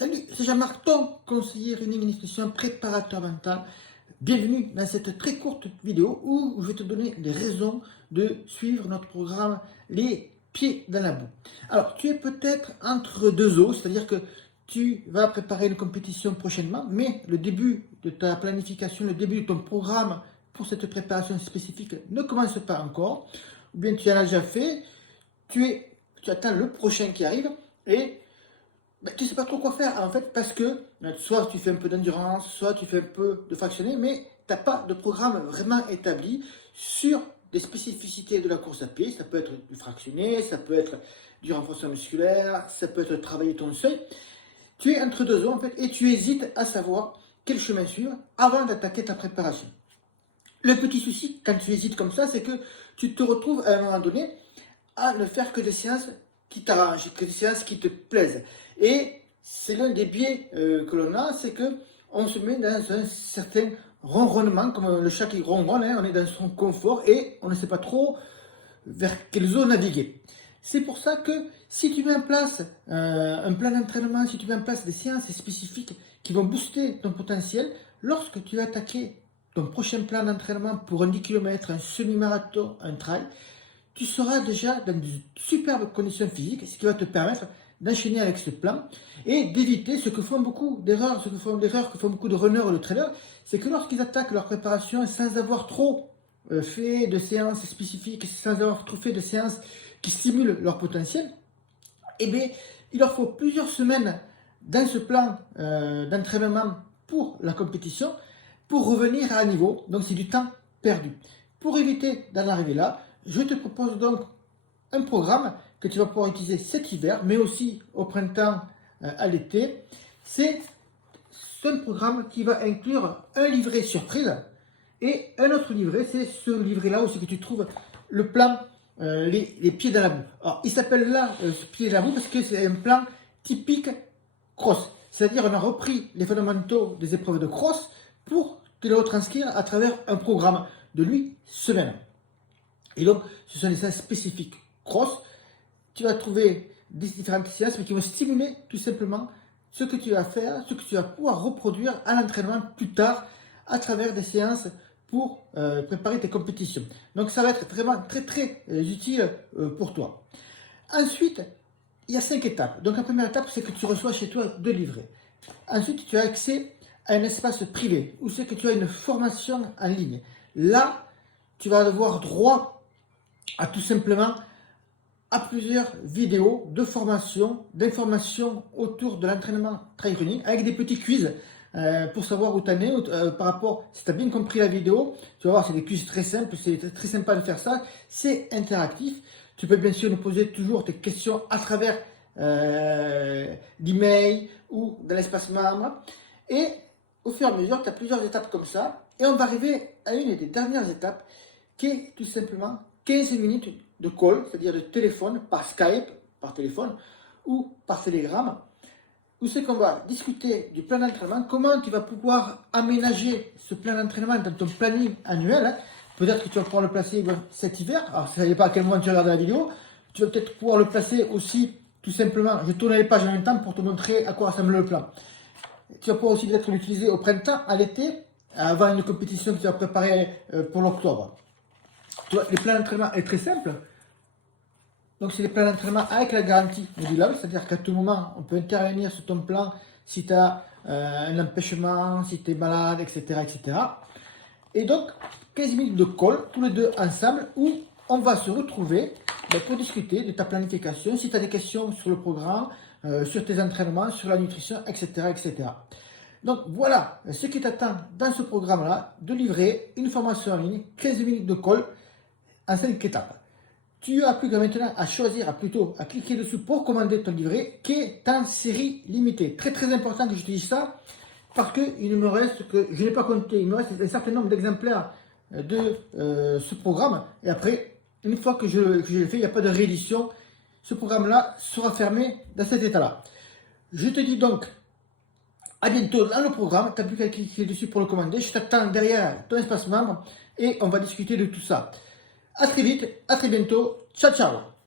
Salut, c'est Jean-Marc, ton conseiller running et nutrition préparateur mental. Bienvenue dans cette très courte vidéo où je vais te donner les raisons de suivre notre programme Les Pieds dans la boue. Alors, tu es peut-être entre deux eaux, c'est-à-dire que tu vas préparer une compétition prochainement, mais le début de ta planification, le début de ton programme pour cette préparation spécifique ne commence pas encore, ou bien tu en as déjà fait, tu attends le prochain qui arrive et tu ne sais pas trop quoi faire en fait parce que soit tu fais un peu d'endurance, soit tu fais un peu de fractionné, mais tu n'as pas de programme vraiment établi sur des spécificités de la course à pied. Ça peut être du fractionné, ça peut être du renforcement musculaire, ça peut être travailler ton seuil. Tu es entre deux eaux en fait et tu hésites à savoir quel chemin suivre avant d'attaquer ta préparation. Le petit souci quand tu hésites comme ça, c'est que tu te retrouves à un moment donné à ne faire que des séances qui t'arrangent, que des séances qui te plaisent. Et c'est l'un des biais que l'on a, c'est que on se met dans un certain ronronnement, comme le chat qui ronronne, on est dans son confort et on ne sait pas trop vers quelle zone naviguer. C'est pour ça que si tu mets en place un plan d'entraînement, si tu mets en place des séances spécifiques qui vont booster ton potentiel, lorsque tu vas attaquer ton prochain plan d'entraînement pour un 10 km, un semi-marathon, un trail, tu seras déjà dans de superbes conditions physiques, ce qui va te permettre d'enchaîner avec ce plan et d'éviter ce que font beaucoup d'erreurs, que font beaucoup de runners ou de trailers, c'est que lorsqu'ils attaquent leur préparation sans avoir trop fait de séances spécifiques, sans avoir trop fait de séances qui stimulent leur potentiel, eh bien, il leur faut plusieurs semaines dans ce plan d'entraînement pour la compétition pour revenir à un niveau, donc c'est du temps perdu. Pour éviter d'en arriver là, je te propose donc un programme que tu vas pouvoir utiliser cet hiver, mais aussi au printemps, à l'été. C'est un programme qui va inclure un livret surprise et un autre livret, c'est ce livret-là aussi que tu trouves le plan les pieds dans la boue. Alors, il s'appelle là pieds dans la boue parce que c'est un plan typique cross. C'est-à-dire on a repris les fondamentaux des épreuves de cross pour te les retranscrire à travers un programme de 8 semaines. Et donc, ce sont des séances spécifiques cross. Tu vas trouver des différentes séances mais qui vont stimuler tout simplement ce que tu vas faire, ce que tu vas pouvoir reproduire à l'entraînement plus tard à travers des séances pour préparer tes compétitions. Donc, ça va être vraiment très utile pour toi. Ensuite, il y a 5 étapes. Donc, la première étape, c'est que tu reçois chez toi 2 livrets. Ensuite, tu as accès à un espace privé où c'est que tu as une formation en ligne. Là, tu vas avoir droit à tout simplement à plusieurs vidéos de formation, d'informations autour de l'entraînement trail running avec des petits quiz pour savoir où tu en es par rapport, si tu as bien compris la vidéo, tu vas voir, c'est des quiz très simples, c'est très sympa de faire ça, c'est interactif. Tu peux bien sûr nous poser toujours tes questions à travers l'email ou dans l'espace membre. Et au fur et à mesure, tu as plusieurs étapes comme ça. Et on va arriver à une des dernières étapes qui est tout simplement 15 minutes de call, c'est-à-dire de téléphone, par Skype, par téléphone ou par Telegram, où c'est qu'on va discuter du plan d'entraînement, comment tu vas pouvoir aménager ce plan d'entraînement dans ton planning annuel. Peut-être que tu vas pouvoir le placer cet hiver, alors ça ne savais pas à quel moment tu regardes la vidéo, tu vas peut-être pouvoir le placer aussi tout simplement, je tourne les pages en même temps pour te montrer à quoi ressemble le plan. Tu vas pouvoir aussi peut-être l'utiliser au printemps, à l'été, avant une compétition que tu vas préparer pour l'octobre. Le plan d'entraînement est très simple. Donc, c'est les plans d'entraînement avec la garantie modulable, c'est-à-dire qu'à tout moment, on peut intervenir sur ton plan si tu as un empêchement, si tu es malade, etc., etc. Et donc, 15 minutes de call, tous les deux ensemble, où on va se retrouver pour discuter de ta planification, si tu as des questions sur le programme, sur tes entraînements, sur la nutrition, etc., etc. Donc, voilà ce qui t'attend dans ce programme-là, de livrer une formation en ligne, 15 minutes de call, en 5 étapes. Tu as plus que maintenant à choisir, à cliquer dessus pour commander ton livret qui est en série limitée. Très important que je te dise ça parce qu'il me reste que, je n'ai pas compté, il me reste un certain nombre d'exemplaires de ce programme. Et après, une fois que je l'ai fait, il n'y a pas de réédition. Ce programme-là sera fermé dans cet état-là. Je te dis donc à bientôt dans le programme. Tu n'as plus qu'à cliquer dessus pour le commander. Je t'attends derrière ton espace membre et on va discuter de tout ça. A très vite, à très bientôt. Ciao, ciao.